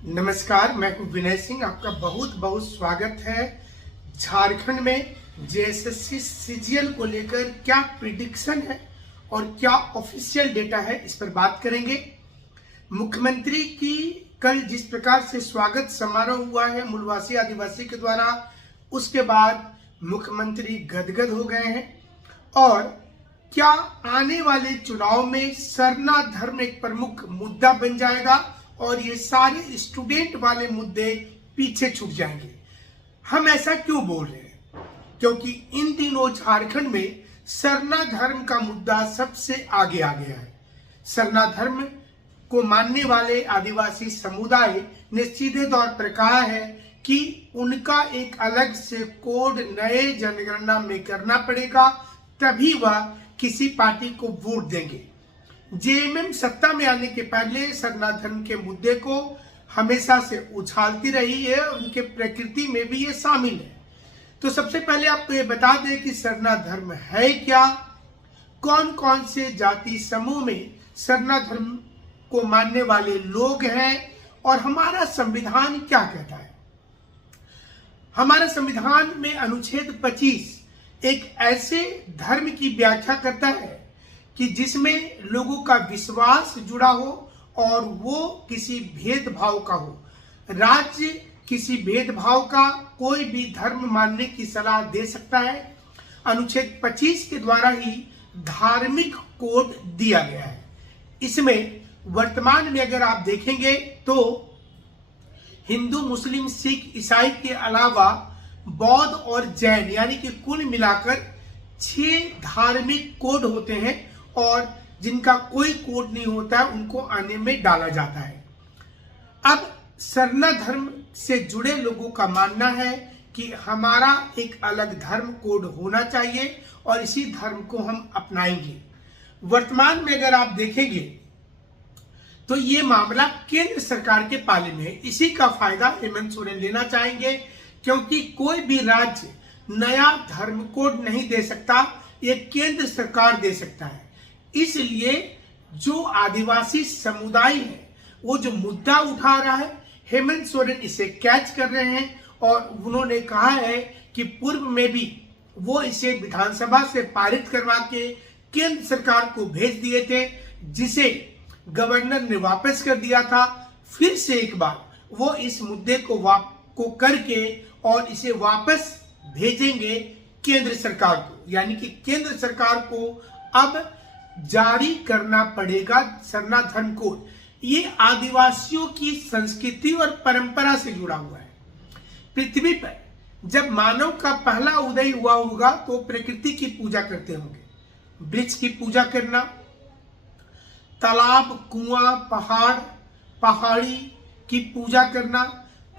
नमस्कार, मैं हूं विनय सिंह। आपका बहुत बहुत स्वागत है। झारखंड में जेएसएससी सीजीएल को लेकर क्या प्रिडिक्शन है और क्या ऑफिशियल डेटा है, इस पर बात करेंगे। मुख्यमंत्री की कल जिस प्रकार से स्वागत समारोह हुआ है मूलवासी आदिवासी के द्वारा, उसके बाद मुख्यमंत्री गदगद हो गए हैं। और क्या आने वाले चुनाव में सरना धर्म एक प्रमुख मुद्दा बन जाएगा और ये सारे स्टूडेंट वाले मुद्दे पीछे छूट जाएंगे। हम ऐसा क्यों बोल रहे हैं? क्योंकि इन दिनों झारखंड में सरना धर्म का मुद्दा सबसे आगे आ गया है। सरना धर्म को मानने वाले आदिवासी समुदाय ने सीधे तौर पर कहा है कि उनका एक अलग से कोड नए जनगणना में करना पड़ेगा, तभी वह किसी पार्टी को वोट देंगे। जेएमएम सत्ता में आने के पहले सरना धर्म के मुद्दे को हमेशा से उछालती रही है, उनके प्रकृति में भी ये शामिल है। तो सबसे पहले आपको ये बता दें कि सरना धर्म है क्या, कौन कौन से जाति समूह में सरना धर्म को मानने वाले लोग हैं और हमारा संविधान क्या कहता है। हमारा संविधान में अनुच्छेद 25 एक ऐसे धर्म की व्याख्या करता है कि जिसमें लोगों का विश्वास जुड़ा हो और वो किसी भेदभाव का हो। राज्य किसी भेदभाव का कोई भी धर्म मानने की सलाह दे सकता है। अनुच्छेद 25 के द्वारा ही धार्मिक कोड दिया गया है। इसमें वर्तमान में अगर आप देखेंगे तो हिंदू, मुस्लिम, सिख, ईसाई के अलावा बौद्ध और जैन यानी कि कुल मिलाकर 6 धार्मिक कोड होते हैं और जिनका कोई कोड नहीं होता है उनको आने में डाला जाता है। अब सरना धर्म से जुड़े लोगों का मानना है कि हमारा एक अलग धर्म कोड होना चाहिए और इसी धर्म को हम अपनाएंगे। वर्तमान में अगर आप देखेंगे तो ये मामला केंद्र सरकार के पाले में है। इसी का फायदा हेमंत सोरेन लेना चाहेंगे, क्योंकि कोई भी राज्य नया धर्म कोड नहीं दे सकता, ये केंद्र सरकार दे सकता है। इसलिए जो आदिवासी समुदाय है वो जो मुद्दा उठा रहा है, हेमंत सोरेन इसे कैच कर रहे हैं और उन्होंने कहा है कि पूर्व में भी वो इसे विधानसभा से पारित करवा के केंद्र सरकार को भेज दिए थे, जिसे गवर्नर ने वापस कर दिया था। फिर से एक बार वो इस मुद्दे को करके और इसे वापस भेजेंगे केंद्र सरकार को, यानी कि केंद्र सरकार को अब जारी करना पड़ेगा सरना धर्म कोड। ये आदिवासियों की संस्कृति और परंपरा से जुड़ा हुआ है। पृथ्वी पर जब मानव का पहला उदय हुआ होगा तो प्रकृति की पूजा करते होंगे। वृक्ष की पूजा करना, तालाब, कुआं, पहाड़, पहाड़ी की पूजा करना।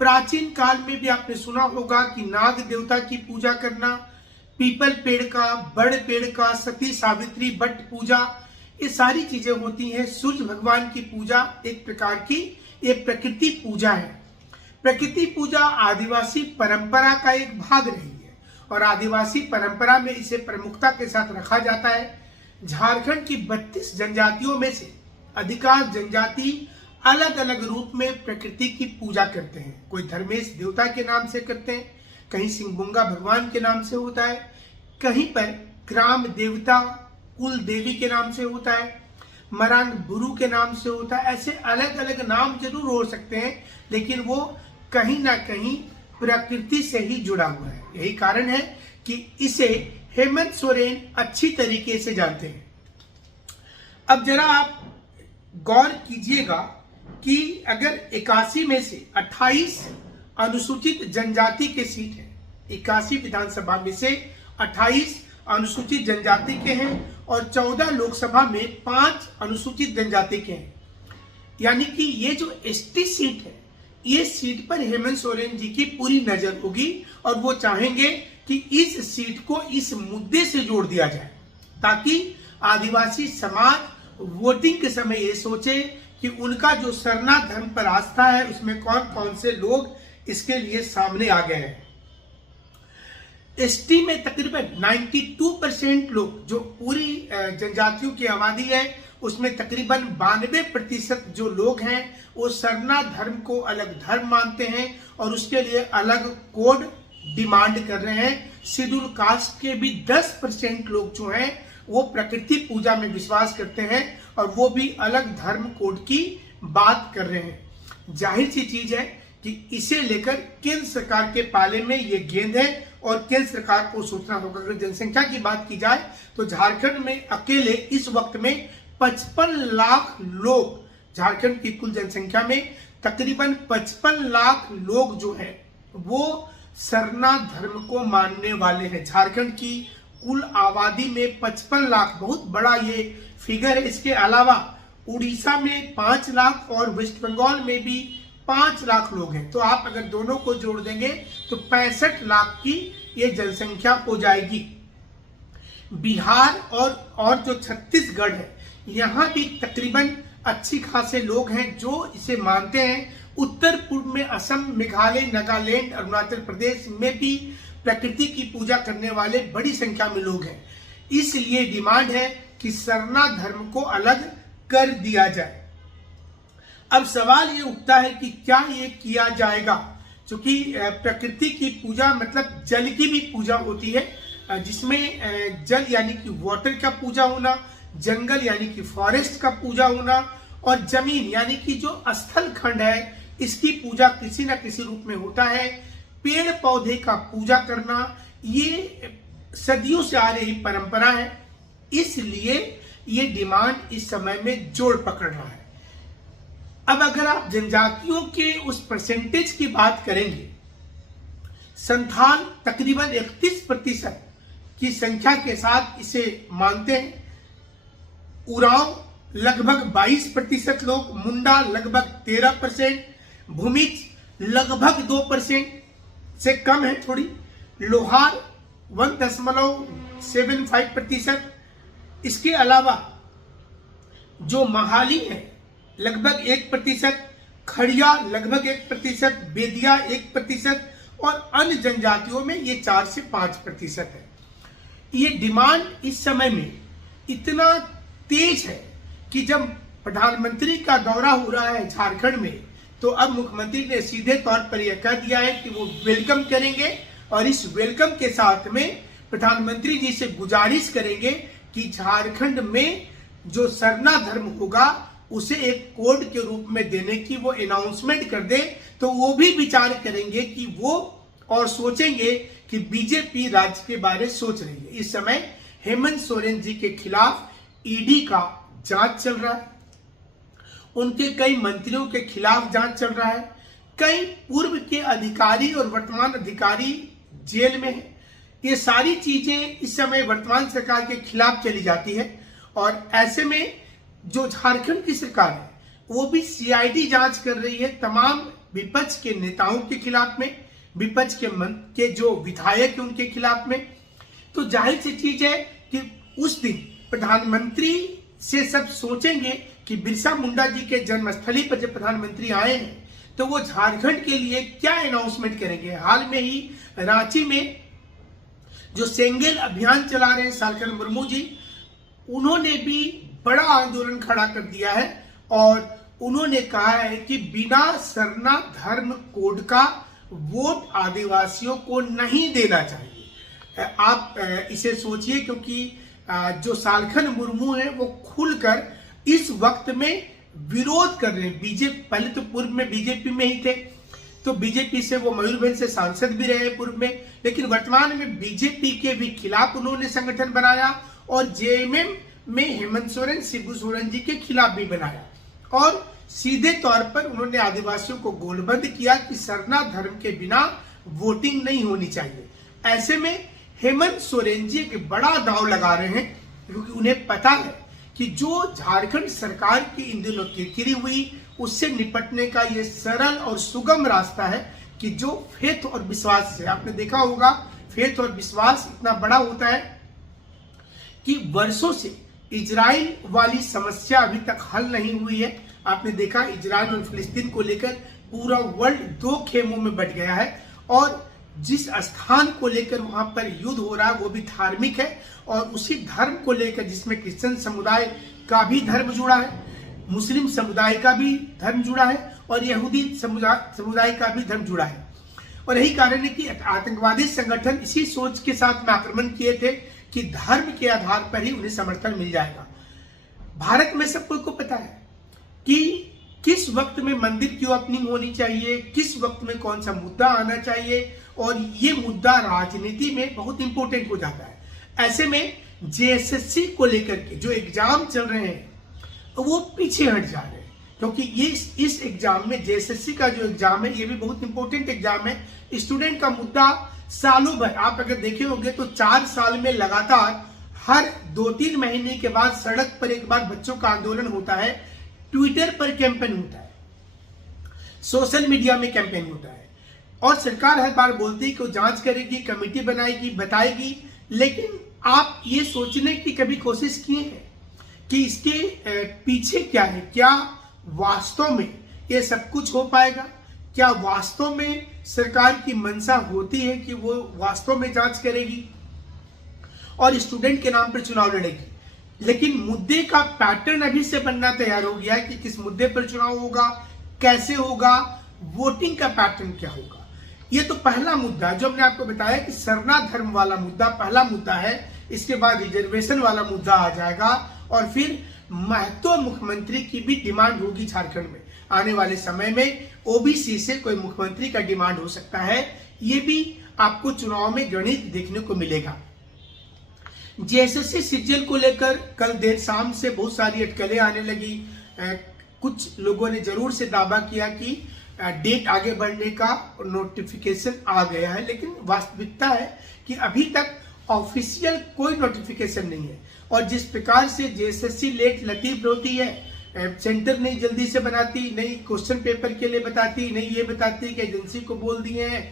प्राचीन काल में भी आपने सुना होगा कि नाग देवता की पूजा करना, पीपल पेड़ का, बड़ पेड़ का, सती सावित्री बट पूजा, ये सारी चीजें होती हैं। सूर्य भगवान की पूजा एक प्रकार की ये प्रकृति पूजा है। प्रकृति पूजा आदिवासी परंपरा का एक भाग रही है और आदिवासी परंपरा में इसे प्रमुखता के साथ रखा जाता है। झारखंड की 32 जनजातियों में से अधिकांश जनजाति अलग अलग रूप में प्रकृति की पूजा करते हैं। कोई धर्मेश देवता के नाम से करते हैं, कहीं सिंहबुंगा भगवान के नाम से होता है, कहीं पर ग्राम देवता कुल देवी के नाम से होता है, मरान बुरु के नाम से होता है। ऐसे अलग अलग नाम जरूर हो सकते हैं, लेकिन वो कहीं ना कहीं प्रकृति से ही जुड़ा हुआ है। यही कारण है कि इसे हेमंत सोरेन अच्छी तरीके से जानते हैं। अब जरा आप गौर कीजिएगा कि अगर 81 में से 28 अनुसूचित जनजाति के सीट है, 81 विधानसभा में से 28 अनुसूचित जनजाति के हैं और 14 लोकसभा में 5 अनुसूचित जनजाति के हैं, यानी कि ये जो एसटी सीट है, ये सीट पर हेमंत सोरेन जी की पूरी नजर होगी और वो चाहेंगे कि इस सीट को इस मुद्दे से जोड़ दिया जाए, ताकि आदिवासी समाज वोटिंग के समय ये सोचे कि उनका जो सरना धर्म पर आस्था है उसमें कौन कौन से लोग इसके लिए सामने आ गए हैं। एसटी में तकरीबन 92% लोग, जो पूरी जनजातियों की आबादी है, उसमें तकरीबन 92% जो लोग हैं वो सरना धर्म को अलग धर्म मानते हैं और उसके लिए अलग कोड डिमांड कर रहे हैं। शेड्यूल कास्ट के भी 10% लोग जो हैं वो प्रकृति पूजा में विश्वास करते हैं और वो भी अलग धर्म कोड की बात कर रहे हैं। जाहिर सी चीज है कि इसे लेकर केंद्र सरकार के पाले में ये गेंद है और केंद्र सरकार को सोचना होगा। अगर जनसंख्या की बात की जाए तो झारखंड में अकेले इस वक्त में 55 लाख लोग, झारखंड की कुल जनसंख्या में तकरीबन 55 लाख लोग जो है वो सरना धर्म को मानने वाले हैं। झारखंड की कुल आबादी में 55 लाख बहुत बड़ा ये फिगर है। इसके अलावा उड़ीसा में 5 लाख और वेस्ट बंगाल में भी 5 लाख लोग हैं। तो आप अगर दोनों को जोड़ देंगे तो 65 लाख की ये जनसंख्या हो जाएगी। बिहार और जो छत्तीसगढ़ है यहाँ भी तकरीबन अच्छी खासे लोग हैं जो इसे मानते हैं। उत्तर पूर्व में असम, मेघालय, नागालैंड, अरुणाचल प्रदेश में भी प्रकृति की पूजा करने वाले बड़ी संख्या में लोग हैं। इसलिए डिमांड है कि सरना धर्म को अलग कर दिया जाए। अब सवाल ये उठता है कि क्या ये किया जाएगा, क्योंकि प्रकृति की पूजा मतलब जल की भी पूजा होती है, जिसमें जल यानी कि वाटर का पूजा होना, जंगल यानी कि फॉरेस्ट का पूजा होना और जमीन यानी कि जो स्थल खंड है इसकी पूजा किसी न किसी रूप में होता है। पेड़ पौधे का पूजा करना ये सदियों से आ रही परंपरा है, इसलिए ये डिमांड इस समय में जोर पकड़ रहा है। अब अगर आप जनजातियों के उस परसेंटेज की बात करेंगे, संथाल तकरीबन 31% की संख्या के साथ इसे मानते हैं। उरांव लगभग 22% लोग, मुंडा लगभग 13%, भूमिज लगभग 2% से कम है थोड़ी, लोहार 1.75%। इसके अलावा जो महाली है लगभग 1%, खड़िया लगभग 1%, बेदिया 1% और अन्य जनजातियों में ये 4 से 5% है। ये डिमांड इस समय में इतना तेज है कि जब प्रधानमंत्री का दौरा हो रहा है झारखंड में तो अब मुख्यमंत्री ने सीधे तौर पर यह कह दिया है कि वो वेलकम करेंगे और इस वेलकम के साथ में प्रधानमंत्री जी से गुजारिश करेंगे कि झारखंड में जो सरना धर्म होगा उसे एक कोड के रूप में देने की वो अनाउंसमेंट कर दे, तो वो भी विचार करेंगे कि वो और सोचेंगे कि बीजेपी राज्य के बारे सोच रही है। इस समय हेमंत सोरेन जी के खिलाफ ईडी का जांच चल रहा है, उनके कई मंत्रियों के खिलाफ जांच चल रहा है, कई पूर्व के अधिकारी और वर्तमान अधिकारी जेल में है। ये सारी चीजें इस समय वर्तमान सरकार के खिलाफ चली जाती है और ऐसे में जो झारखंड की सरकार है वो भी सीआईडी जांच कर रही है तमाम विपक्ष के नेताओं के खिलाफ में, विपक्ष के जो विधायक है उनके खिलाफ में। तो जाहिर सी चीज है कि उस दिन प्रधानमंत्री से सब सोचेंगे कि बिरसा मुंडा जी के जन्मस्थली पर जब प्रधानमंत्री आए हैं तो वो झारखंड के लिए क्या अनाउंसमेंट करेंगे। हाल में ही रांची में जो सेंगेल अभियान चला रहे हैं सालखन मुर्मू जी, उन्होंने भी बड़ा आंदोलन खड़ा कर दिया है और उन्होंने कहा है कि बिना सरना धर्म कोड का वोट आदिवासियों को नहीं देना चाहिए। आप इसे सोचिए, क्योंकि जो सालखन मुर्मू है वो खुलकर इस वक्त में विरोध कर रहे हैं। बीजेपी पहले तो पूर्व में बीजेपी में ही थे, तो बीजेपी से वो मयूरभंज से सांसद भी रहे पूर्व में, लेकिन वर्तमान में बीजेपी के भी खिलाफ उन्होंने संगठन बनाया और जेएमएम में हेमंत सोरेन, शिबू सोरेन जी के खिलाफ भी बनाया और सीधे तौर पर उन्होंने आदिवासियों को गोलबंद किया कि सरना धर्म के बिना वोटिंग नहीं होनी चाहिए। ऐसे में हेमंत सोरेन जी एक बड़ा दांव लगा रहे हैं, क्योंकि उन्हें पता है कि जो झारखंड सरकार की इन दिनों किरकिरी हुई उससे निपटने का ये सरल और सुगम रास्ता है कि जो फेथ और विश्वास से, आपने देखा होगा फेथ और विश्वास इतना बड़ा होता है कि वर्षों से इजराइल वाली समस्या अभी तक हल नहीं हुई है। आपने देखा इजराइल और फिलिस्तीन को लेकर पूरा वर्ल्ड दो खेमों में बट गया है और जिस स्थान को लेकर वहां पर युद्ध हो रहा है वो भी धार्मिक है और उसी धर्म को लेकर जिसमें क्रिश्चियन समुदाय का भी धर्म जुड़ा है, मुस्लिम समुदाय का भी धर्म जुड़ा है और यहूदी समुदाय का भी धर्म जुड़ा है। और यही कारण है कि आतंकवादी संगठन इसी सोच के साथ में आक्रमण किए थे कि धर्म के आधार पर ही उन्हें समर्थन मिल जाएगा। भारत में सबको को पता है कि किस वक्त में मंदिर की ओपनिंग होनी चाहिए, किस वक्त में कौन सा मुद्दा आना चाहिए, और ये मुद्दा राजनीति में बहुत इंपॉर्टेंट हो जाता है। ऐसे में जेएसएससी को लेकर के जो एग्जाम चल रहे हैं वो पीछे हट जा रहे हैं, क्योंकि ये इस एग्जाम में जेएसएससी का जो एग्जाम है ये भी बहुत इंपॉर्टेंट एग्जाम है। स्टूडेंट का मुद्दा सालों भर आप अगर देखे होंगे तो 4 साल में लगातार हर 2-3 महीने के बाद सड़क पर एक बार बच्चों का आंदोलन होता है, ट्विटर पर कैंपेन होता है, सोशल मीडिया में कैंपेन होता है, और सरकार हर बार बोलती है कि वो जांच करेगी, कमेटी बनाएगी, बताएगी। लेकिन आप ये सोचने की कभी कोशिश किए हैं कि इसके पीछे क्या है? क्या वास्तव में ये सब कुछ हो पाएगा? क्या वास्तव में सरकार की मंशा होती है कि वो वास्तव में जांच करेगी और स्टूडेंट के नाम पर चुनाव लड़ेगी? लेकिन मुद्दे का पैटर्न अभी से बनना तैयार हो गया है कि किस मुद्दे पर चुनाव होगा, कैसे होगा, वोटिंग का पैटर्न क्या होगा। ये तो पहला मुद्दा जो हमने आपको बताया कि सरना धर्म वाला मुद्दा पहला मुद्दा है। इसके बाद रिजर्वेशन वाला मुद्दा आ जाएगा और फिर महतो मुख्यमंत्री की भी डिमांड होगी। झारखंड में आने वाले समय में ओबीसी से कोई मुख्यमंत्री का डिमांड हो सकता है। ये भी आपको चुनाव में गणित देखने को मिलेगा। जेएसएससी सीजीएल को लेकर कल देर शाम से बहुत सारी अटकलें आने लगी। कुछ लोगों ने जरूर से दावा किया कि डेट आगे बढ़ने का नोटिफिकेशन आ गया है, लेकिन वास्तविकता है कि अभी तक ऑफिशियल कोई नोटिफिकेशन नहीं है। और जिस प्रकार से जेएसएससी लेट लतीफ होती है, सेंटर नहीं जल्दी से बनाती, नहीं क्वेश्चन पेपर के लिए बताती, नहीं ये बताती कि एजेंसी को बोल दिए हैं,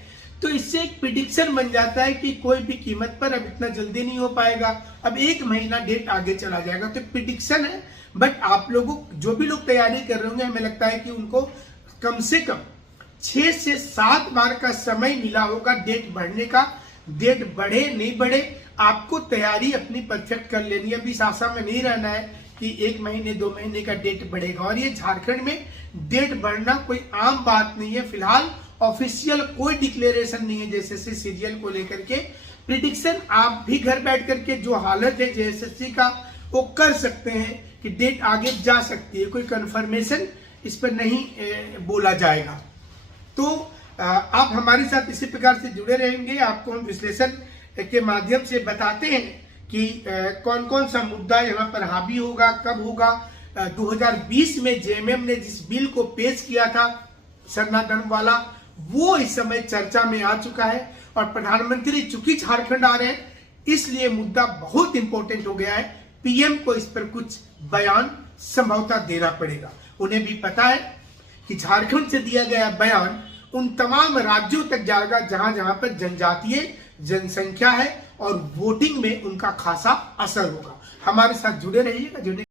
तो इससे एक प्रिडिक्शन बन जाता है कि कोई भी कीमत पर अब इतना जल्दी नहीं हो पाएगा, अब 1 महीना डेट आगे चला जाएगा। तो प्रिडिक्शन है, बट आप लोगों जो भी लोग तैयारी कर रहे होंगे, हमें लगता है कि उनको कम से कम 6 से 7 बार का समय मिला होगा डेट बढ़ने का। डेट बढ़े नहीं बढ़े, आपको तैयारी अपनी परफेक्ट कर लेनी है। अभी इस आशा में नहीं रहना है कि 1 महीने 2 महीने का डेट बढ़ेगा। और ये झारखंड में डेट बढ़ना कोई आम बात नहीं है। फिलहाल ऑफिशियल कोई डिक्लेरेशन नहीं है जेएसएससी सीजीएल को लेकर के। प्रिडिक्शन आप भी घर बैठ करके जो हालत है जेएसएससी का वो कर सकते हैं कि डेट आगे जा सकती है। कोई कंफर्मेशन इस पर नहीं बोला जाएगा। तो आप हमारे साथ इसी प्रकार से जुड़े रहेंगे। आपको हम विश्लेषण के माध्यम से बताते हैं कि कौन कौन सा मुद्दा यहाँ पर हावी होगा, कब होगा। 2020 में जेएमएम ने जिस बिल को पेश किया था सरना धर्म वाला, वो इस समय चर्चा में आ चुका है। और प्रधानमंत्री चूंकि झारखंड आ रहे हैं, इसलिए मुद्दा बहुत इंपॉर्टेंट हो गया है। पीएम को इस पर कुछ बयान संभवतः देना पड़ेगा। उन्हें भी पता है कि झारखंड से दिया गया बयान उन तमाम राज्यों तक जाएगा जहां जहां पर जनजातीय जनसंख्या है और वोटिंग में उनका खासा असर होगा। हमारे साथ जुड़े रहिएगा।